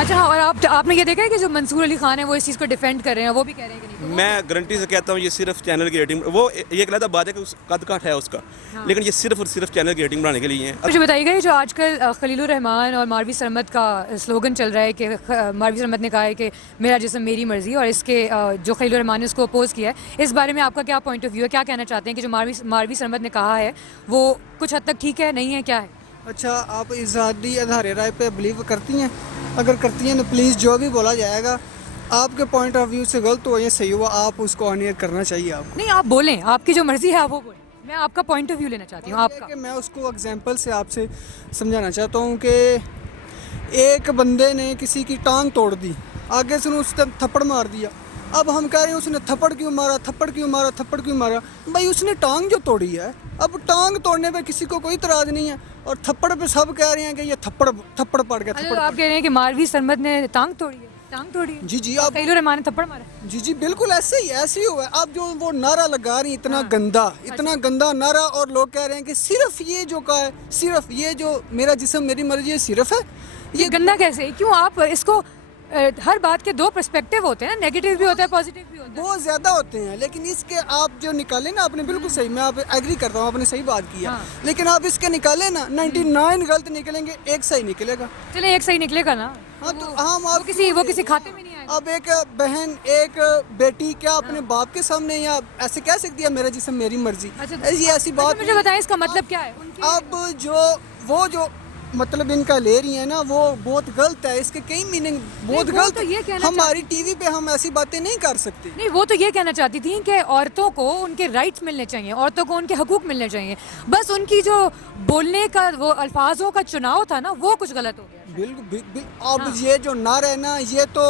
اچھا ہاں، اور آپ نے یہ دیکھا ہے کہ جو منصور علی خان ہے وہ اس چیز کو ڈیفینڈ کر رہے ہیں، وہ بھی کہہ رہے ہیں کہ نہیں؟ میں گارنٹی سے کہتا ہوں یہ صرف چینل کی ریٹنگ، وہ یہ ایک علیحدہ بات ہے کہ قد کاٹ ہے اس کا، لیکن یہ صرف اور صرف چینل کی ریٹنگ بڑھانے کے لیے ہیں. مجھے بتائیے گا، جو آج کل خلیل الرحمان اور ماروی سرمد کا سلوگن چل رہا ہے کہ ماروی سرمد نے کہا ہے کہ میرا جسم میری مرضی، اور اس کے جو خلیل الرحمان نے اس کو اپوز کیا ہے، اس بارے میں آپ کا کیا پوائنٹ آف ویو ہے؟ کیا کہنا چاہتے ہیں کہ جو ماروی سرمد نے کہا ہے وہ کچھ حد تک ٹھیک ہے، نہیں ہے، کیا ہے؟ اچھا، آپ اظہاری اظہار رائے پہ بلیو کرتی ہیں؟ اگر کرتی ہیں تو پلیز جو بھی بولا جائے گا آپ کے پوائنٹ آف ویو سے غلط ہو یا صحیح ہوا، آپ اس کو آن ایئر کرنا چاہیے آپ کو. نہیں، آپ بولیں، آپ کی جو مرضی ہے آپ وہ بولیں، میں آپ کا پوائنٹ آف ویو لینا چاہتی ہوں. آپ کا کہ میں اس کو اگزامپل سے آپ سے سمجھانا چاہتا ہوں کہ ایک بندے نے کسی کی ٹانگ توڑ دی، آگے سے اس نے تھپڑ مار دیا. اب ہم کہہ رہے ہیں اس نے تھپڑ کیوں مارا، تھپڑ کیوں مارا، تھپڑ کیوں مارا؟ بھائی اس نے ٹانگ جو توڑی ہے، اب ٹانگ توڑنے پہ کسی کو کوئی اعتراض نہیں ہے، اور تھپڑ پہ سب کہہ رہے ہیں کہ یہ تھپڑ پڑ گیا، تھپڑ. آپ کہہ رہے ہیں کہ ماروی سرمد نے ٹانگ توڑی ہے؟ جی جی، آپ خلیل الرحمان نے تھپڑ مارا؟ جی بالکل ایسے ہی ہوا ہے. آپ جو وہ نعرہ لگا رہی ہیں اتنا گندا نعرہ، اور لوگ کہہ رہے ہیں کہ صرف یہ جو کہا ہے، صرف یہ جو میرا جسم میری مرضی، یہ صرف ہے. یہ گندا کیسے ہے؟ کیوں آپ اس کو ہر بات کے دو پرسپیکٹیو ہوتے ہیں نا، نیگیٹو بھی ہوتا ہے، پازیٹیو بھی ہوتا ہے. بہت زیادہ ہوتے ہیں، لیکن اس کے آپ جو نکالے نا، آپ نے بالکل صحیح، میں آپ ایگری کرتا ہوں، آپ نے صحیح بات کی ہے، لیکن آپ اس کے نکالے نا 99 غلط نکلیں گے، ایک صحیح نکلے گا. چلیں ایک صحیح نکلے گا نا. ہاں تو ہم آپ وہ کسی کھاتے میں نہیں آئے گا. اب ایک بہن، ایک بیٹی کیا اپنے باپ کے سامنے یا ایسے کہہ سکتی ہے میرا جسم میری مرضی؟ یہ ایسی بات. مجھے بتائیں اس کا مطلب کیا ہے؟ اب وہ جو مطلب ان کا لے رہی ہیں نا، وہ بہت غلط ہے، اس کے کئی میننگ بہت غلط ہے. ہماری ٹی وی پہ ہم ایسی باتیں نہیں کر سکتے. نہیں، وہ تو یہ کہنا چاہتی تھیں کہ عورتوں کو ان کے رائٹس ملنے چاہیے، عورتوں کو ان کے حقوق ملنے چاہیے، بس ان کی جو بولنے کا وہ الفاظوں کا چناؤ تھا نا، وہ کچھ غلط ہو گیا. بالکل. اب یہ جو نعرہ ہے نا، یہ تو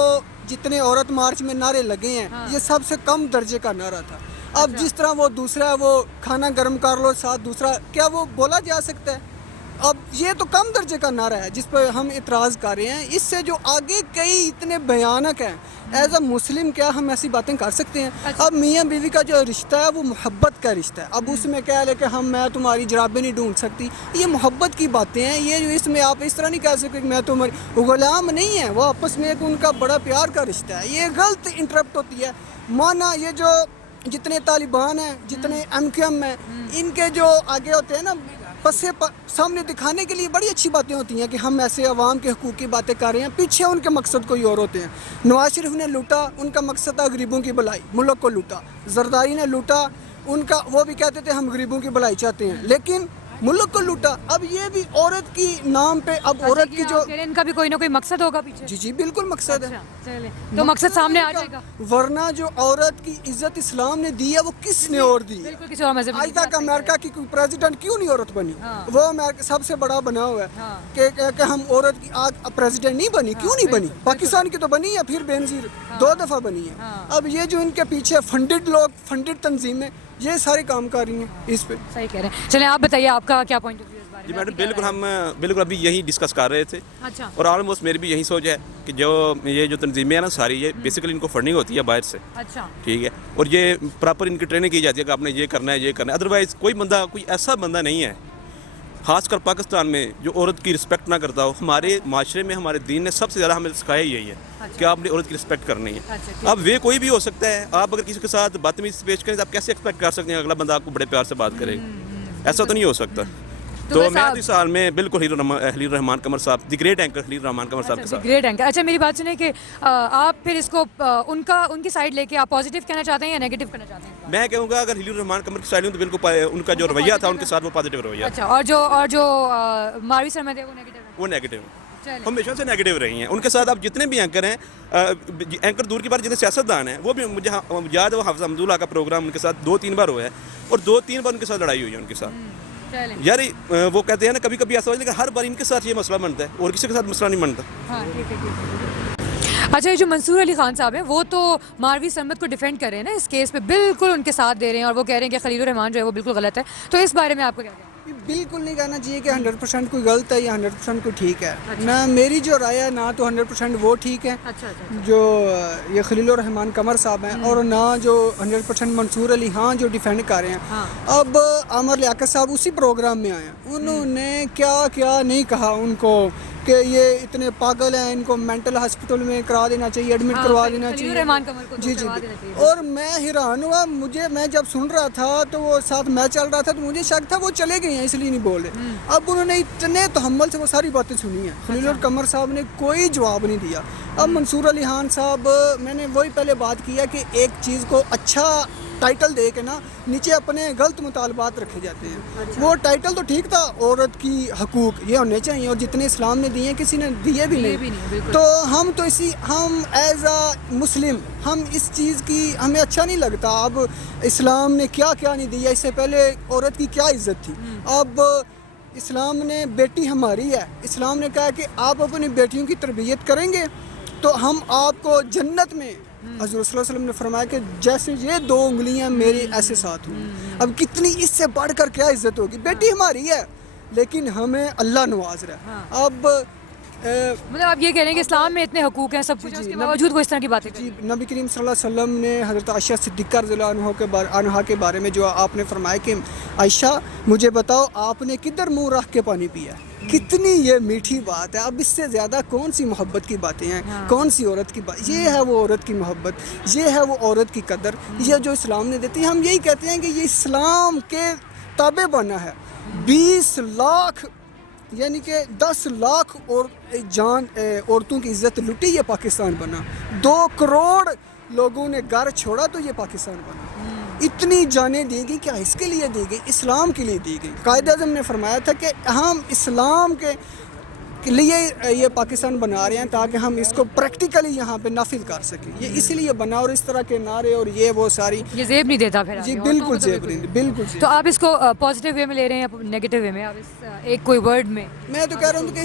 جتنے عورت مارچ میں نعرے لگے ہیں، یہ سب سے کم درجے کا نعرہ تھا. اب جس طرح وہ دوسرا وہ کھانا گرم کر لو ساتھ دوسرا، کیا وہ بولا جا سکتا ہے؟ اب یہ تو کم درجے کا نعرہ ہے جس پہ ہم اعتراض کر رہے ہیں. اس سے جو آگے کئی اتنے بھیانک ہیں، ایز اے مسلم کیا ہم ایسی باتیں کر سکتے ہیں؟ اب میاں بیوی کا جو رشتہ ہے وہ محبت کا رشتہ ہے. اب اس میں کیا ہے کہ میں تمہاری جرابیں نہیں ڈھونڈ سکتی، یہ محبت کی باتیں ہیں. یہ جو اس میں آپ اس طرح نہیں کہہ سکتے کہ میں تمہاری غلام نہیں ہے، وہ آپس میں ایک ان کا بڑا پیار کا رشتہ ہے. یہ غلط انٹرپٹ ہوتی ہے. مانا یہ جو جتنے طالبان ہیں، جتنے ایم کیو ایم ہیں، ان کے جو آگے ہوتے ہیں نا، پسے سامنے دکھانے کے لیے بڑی اچھی باتیں ہوتی ہیں کہ ہم ایسے عوام کے حقوق کی باتیں کر رہے ہیں، پیچھے ان کے مقصد کوئی اور ہوتے ہیں. نواز شریف نے لوٹا، ان کا مقصد تھا غریبوں کی بھلائی، ملک کو لوٹا. زرداری نے لوٹا، ان کا وہ بھی کہتے تھے ہم غریبوں کی بھلائی چاہتے ہیں، لیکن ملک کو لوٹا. اب یہ بھی عورت کی نام پہ، اب عورت کی جو ان کا بھی کوئی نہ کوئی مقصد ہوگا پیچھے. جی بالکل مقصد ہے. تو مقصد سامنے آ جائے گا. ورنہ جو عورت کی عزت اسلام نے دی ہے وہ کس نے اور دی؟ آج تک امریکہ کی کوئی پریزیڈنٹ کیوں نہیں عورت بنی؟ وہ امریکہ سب سے بڑا بنا ہوا ہے کہ ہم عورت کی پریزیڈنٹ نہیں بنی. کیوں نہیں بنی؟ پاکستان کی تو بنی ہے، پھر بینظیر 2 دفعہ بنی ہے. اب یہ جو ان کے پیچھے فنڈڈ لوگ، فنڈڈ تنظیمیں، یہ سارے کام کر رہی ہیں اس پہ. صحیح کہہ رہے ہیں. چلیں آپ بتائیے آپ کا کیا پوائنٹ آف ویو ہے اس بارے میں؟ جی میڈم بالکل، ہم بالکل ابھی یہی ڈسکس کر رہے تھے. اچھا. اور آلموسٹ میری بھی یہی سوچ ہے کہ یہ جو تنظیمیں ہیں نا ساری، یہ بیسیکلی ان کو فنڈنگ ہوتی ہے باہر سے. اچھا. ٹھیک ہے، اور یہ پراپر ان کی ٹریننگ کی جاتی ہے کہ آپ نے یہ کرنا ہے، یہ کرنا ہے. ادروائز کوئی ایسا بندہ نہیں ہے، خاص کر پاکستان میں، جو عورت کی رسپیکٹ نہ کرتا ہو. ہمارے معاشرے میں ہمارے دین نے سب سے زیادہ ہمیں سکھایا یہی ہے کہ آپ نے عورت کی رسپیکٹ کرنی ہے. اب وہ کوئی بھی ہو سکتا ہے. آپ اگر کسی کے ساتھ بدتمیزی پیش کریں تو آپ کیسے ایکسپیکٹ کر سکتے ہیں اگلا بندہ آپ کو بڑے پیار سے بات کرے گا؟ ایسا تو نہیں ہو سکتا. تو میں اس سال میں بالکل خلیل الرحمان قمر صاحب، دی گریٹ اینکر خلیل الرحمان قمر صاحب کے ساتھ. Great anchor. اچھا میری بات سنیں کہ آپ پھر اس کو ان کی سائڈ لے کے آپ پازیٹیو کہنا چاہتے ہیں یا نیگیٹو کہنا چاہتے ہیں؟ میں کہوں گا اگر خلیل الرحمان قمر کی سائڈ ہوں تو بالکل ان کا جو رویہ تھا ان کے ساتھ وہ پازیٹیو رویہ. اچھا. اور جو ماروی سرمد ہے وہ نیگیٹو ہے؟ وہ نیگیٹو ہمیشہ سے نیگیٹو رہی ہیں. ان کے ساتھ اب جتنے بھی اینکر ہیں، اینکر دور کی بات، جتنے سیاستدان ہیں، وہ بھی مجھے یاد ہے وہ حافظ حمداللہ کا پروگرام ان کے ساتھ 2-3 بار ہوا ہے، اور 2-3 بار ان کے ساتھ لڑائی ہوئی ہے ان کے ساتھ. یار وہ کہتے ہیں نا کبھی کبھی ایسا ہوتا ہے کہ ہر بار ان کے ساتھ یہ مسئلہ بنتا ہے اور کسی کے ساتھ مسئلہ نہیں بنتا. ہاں ٹھیک ہے. اچھا، یہ جو منصور علی خان صاحب ہیں وہ تو ماروی سرمد کو ڈیفینڈ کر رہے ہیں نا اس کیس پہ، بالکل ان کے ساتھ دے رہے ہیں، اور وہ کہہ رہے ہیں کہ خلیل الرحمان جو ہے وہ بالکل غلط ہے. تو اس بارے میں آپ کو کیا کہنا ہے؟ बिल्कुल नहीं कहना चाहिए कि 100% कोई गलत है या 100% कोई ठीक है ना। मेरी जो राय है ना तो 100% वो ठीक है जो ये खलील रहमान कमर साहब हैं, और ना जो 100% मंसूर अली खान जो डिफेंड कर रहे हैं। अब आमर लियाकत साहब उसी प्रोग्राम में आए हैं, उन्होंने क्या क्या नहीं कहा उनको कि ये इतने पागल हैं, इनको मेंटल हॉस्पिटल में करा देना चाहिए, एडमिट करवा देना चाहिए। रहमान कमर को जी जी। और मैं हैरान हुआ, मैं जब सुन रहा था तो वो साथ मैं चल रहा था तो मुझे शक था वो चले गए हैं इसलिए नहीं बोल रहे। अब उन्होंने इतने तहम्मुल से वो सारी बातें सुनी हैं, खलील कमर साहब ने कोई जवाब नहीं दिया। अब मंसूर अली खान साहब, मैंने वही पहले बात किया कि एक चीज़ को अच्छा टाइटल दे के ना नीचे अपने गलत मुतालबात रखे जाते हैं। वो टाइटल तो ठीक था, औरत की हकूक ये होने चाहिए, और जितने इस्लाम ने दिए किसी ने दिए भी नहीं। तो हम एज अ मुस्लिम हम इस चीज़ की हमें अच्छा नहीं लगता। अब इस्लाम ने क्या क्या नहीं दिया, इससे पहले औरत की क्या इज़्ज़त थी। अब इस्लाम ने बेटी हमारी है, इस्लाम ने कहा कि आप अपनी बेटियों की तरबियत करेंगे तो हम आपको जन्नत में, हज़रत सल्लल्लाहु अलैहि वसल्लम ने फरमाया कि जैसे ये 2 उंगलियां मेरी ऐसे साथ हुई। अब कितनी इससे बढ़कर क्या इज्जत होगी। बेटी हमारी है लेकिन हमें अल्लाह नवाज रहा है। अब मतलब आप ये कह रहे हैं कि इस्लाम में इतने हकूक हैं, सब कुछ है, उसके बावजूद वो इस तरह की बातें जी, नबी करीम सल्लल्लाहु अलैहि वसल्लम ने हज़रत आयशा सिद्दीक़ा रज़ियल्लाहु अन्हा के बारे में जो आपने फरमाया कि आयशा मुझे बताओ आपने किधर मुंह रख के पानी पिया। कितनी ये मीठी बात है। अब इससे ज़्यादा कौन सी मोहब्बत की बातें हैं, कौन सी औरत की बात। ये है वो औरत की मोहब्बत, ये है वो औरत की कदर, ये जो इस्लाम ने देती है। हम यही कहते हैं कि ये इस्लाम के ताबे बना है। 20 लाख यानी कि 10 लाख और औरतों की इज्जत लुटी, ये पाकिस्तान बना। 2 करोड़ लोगों ने घर छोड़ा तो ये पाकिस्तान बना। इतनी जानें दी गई, क्या इसके लिए दी गई? इस्लाम के लिए दी गई। कायद-ए-आज़म ने फरमाया था कि हम इस्लाम के लिए ये पाकिस्तान बना रहे हैं ताकि हम इसको प्रैक्टिकली यहाँ पे नाफिज कर सकें। ये इसलिए बना, और इस तरह के नारे और ये वो सारी ये जेब नहीं देता फिर जी बिल्कुल जेब नहीं, बिल्कुल तो आप इसको पॉजिटिव वे में ले रहे हैं या नेगेटिव वे में? आप इस एक कोई वर्ड में मैं तो कह रहा हूँ कि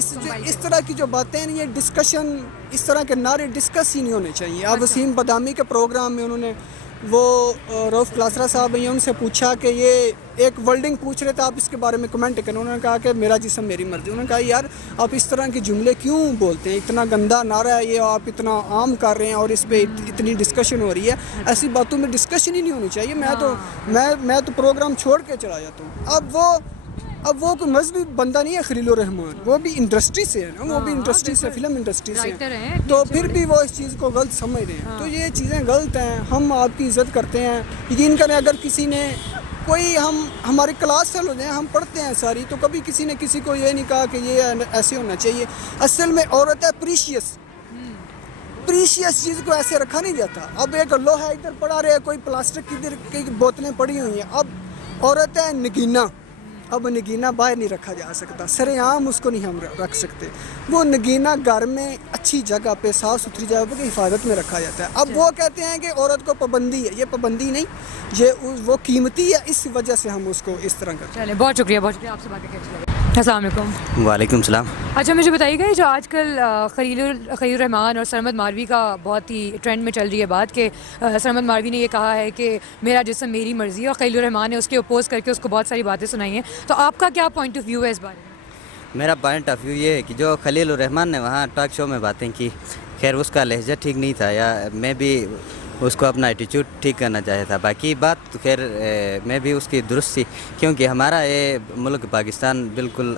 इस तरह की जो बातें हैं ये डिस्कशन, इस तरह के नारे डिस्कस ही नहीं होने चाहिए। अब वसीम बदामी के प्रोग्राम में उन्होंने वो रऊफ़ क्लासरा साहब हैं, उनसे पूछा कि ये एक वर्डिंग पूछ रहे थे, आप इसके बारे में कमेंट करें। उन्होंने कहा कि मेरा जिस्म मेरी मर्जी। उन्होंने कहा यार आप इस तरह के जुमले क्यों बोलते हैं, इतना गंदा नारा है ये, आप इतना आम कर रहे हैं और इस पर इतनी डिस्कशन हो रही है। ऐसी बातों में डिस्कशन ही नहीं होनी चाहिए। मैं तो प्रोग्राम छोड़ के चला जाता हूँ। अब वो कोई मजहबी बंदा नहीं है खलील रहमान, वो भी इंडस्ट्री से है ना, वो भी इंडस्ट्री से, फिल्म इंडस्ट्री से है, तो फिर भी वो इस चीज़ को गलत समझ रहे हैं। तो ये चीज़ें गलत हैं। हम आपकी इज़्ज़त करते हैं, यकीन करें। अगर किसी ने कोई हमारे क्लास फेल हो जाए, हम पढ़ते हैं सारी, तो कभी किसी ने किसी को ये नहीं कहा कि ये ऐसे होना चाहिए। असल में औरत है प्रीशियस चीज़ को ऐसे रखा नहीं जाता। अब एक लोहा इधर पड़ा रहा है, कोई प्लास्टिक की बोतलें पड़ी हुई हैं। अब औरत है नगीना, अब नगीना बाहर नहीं रखा जा सकता, सरेआम उसको नहीं हम रख सकते। वो नगीना घर में अच्छी जगह पे, साफ़ सुथरी जगह पे हिफाजत में रखा जाता है। अब वो कहते हैं कि औरत को पाबंदी है, ये पाबंदी नहीं, ये वो कीमती है, इस वजह से हम उसको इस तरह करते हैं। चलिए बहुत शुक्रिया आपसे बात करके अच्छा लगा। अस्सलाम वालेकुम। वालेकुम सलाम। अच्छा मुझे बताइएगा, जो आजकल खलील रहमान और सरमद मारवी का बहुत ही ट्रेंड में चल रही है बात कि सरमद मारवी ने ये कहा है कि मेरा जिस्म मेरी मर्ज़ी, और खलील रहमान ने उसके अपोज करके उसको बहुत सारी बातें सुनाई हैं। तो आपका क्या पॉइंट ऑफ व्यू है इस बारे में? मेरा पॉइंट ऑफ व्यू ये है कि जो खलील रहमान ने वहाँ टॉक शो में बातें की, खैर उसका लहजा ठीक नहीं था, या मैं भी उसको अपना एटीट्यूड ठीक करना चाहता था। बाकी बात तो खैर मैं भी उसकी दुरुस्त थी, क्योंकि हमारा ये मुल्क पाकिस्तान बिल्कुल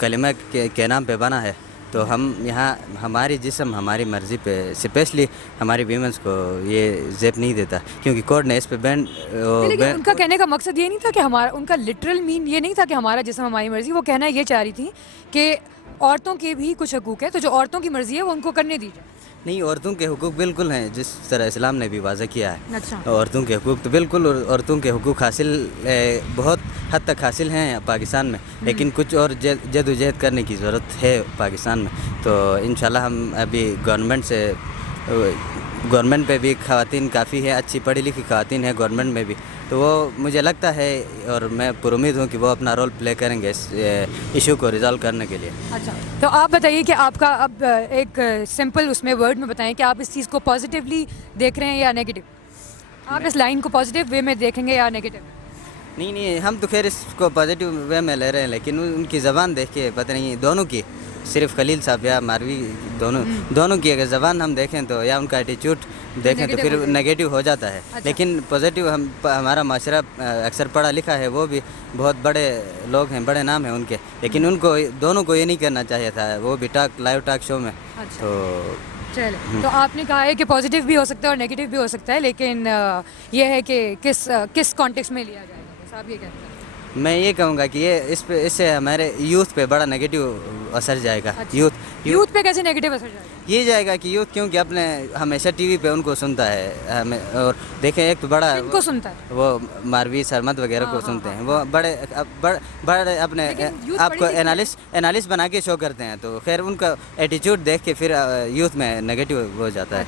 कलिमा के नाम पे बना है। तो हम यहाँ हमारी जिस्म हमारी मर्ज़ी पे, स्पेशली हमारी वीमेंस को ये जेब नहीं देता, क्योंकि कोर्ट ने इस पे बैन। लेकिन उनका कहने का मकसद ये नहीं था कि हमारा, उनका लिटरल मीन ये नहीं था कि हमारा जिस्म हमारी मर्ज़ी। वो कहना ये चाह रही थी कि औरतों के भी कुछ हकूक़ है, तो जो औरतों की मर्ज़ी है वो उनको करने दीजिए। नहीं, औरतों के हुकूक बिल्कुल हैं, जिस तरह इस्लाम ने भी वाज़ा किया है। अच्छा। औरतों के हुकूक तो बिल्कुल, औरतों के हुकूक हासिल बहुत हद तक हासिल हैं पाकिस्तान में, लेकिन कुछ और जदोजहद करने की ज़रूरत है पाकिस्तान में। तो इंशाल्लाह हम अभी गवर्नमेंट पे भी ख़वातीन काफ़ी है, अच्छी पढ़ी लिखी ख़वातीन है गवर्नमेंट में भी, तो वो मुझे लगता है और मैं पुरुमीद हूँ कि वो अपना रोल प्ले करेंगे इस इशू को रिजॉल्व करने के लिए। अच्छा, तो आप बताइए कि आपका अब एक सिंपल उसमें वर्ड में बताएं कि आप इस चीज़ को पॉजिटिवली देख रहे हैं या नेगेटिव? आप इस लाइन को पॉजिटिव वे में देखेंगे या नेगेटिव? नहीं नहीं, हम तो खैर इसको पॉजिटिव वे में ले रहे हैं, लेकिन उनकी ज़बान देख के पता नहीं, दोनों की, सिर्फ खलील साहब या मारवी, दोनों की अगर ज़बान हम देखें तो, या उनका एटीट्यूड देखें तो फिर नेगेटिव हो जाता है। लेकिन पॉजिटिव हमारा माशरा अक्सर पढ़ा लिखा है, वो भी बहुत बड़े लोग हैं, बड़े नाम हैं उनके, लेकिन उनको दोनों को ये नहीं करना चाहिए था, वो भी लाइव टॉक शो में। तो चले, तो आपने कहा है कि पॉजिटिव भी हो सकता है और नेगेटिव भी हो सकता है, लेकिन ये है कि किस कॉन्टेक्स्ट में लिया जाएगा, बस आप ये कहते हैं। मैं ये कहूँगा कि ये इससे हमारे यूथ पे बड़ा नेगेटिव असर जाएगा। यूथ पे कैसे नेगेटिव असर जाएगा? ये जाएगा कि यूथ, क्योंकि अपने हमेशा टीवी पे उनको सुनता है हमें, और देखें एक तो बड़ा किनको सुनता है? वो मारवी सरमद वगैरह को सुनते हैं, वो बड़े अपने youth आपको बड़ी एनालिस्ट बना के शो करते हैं, तो खैर उनका एटीट्यूड देख के फिर यूथ में नेगेटिव हो जाता है।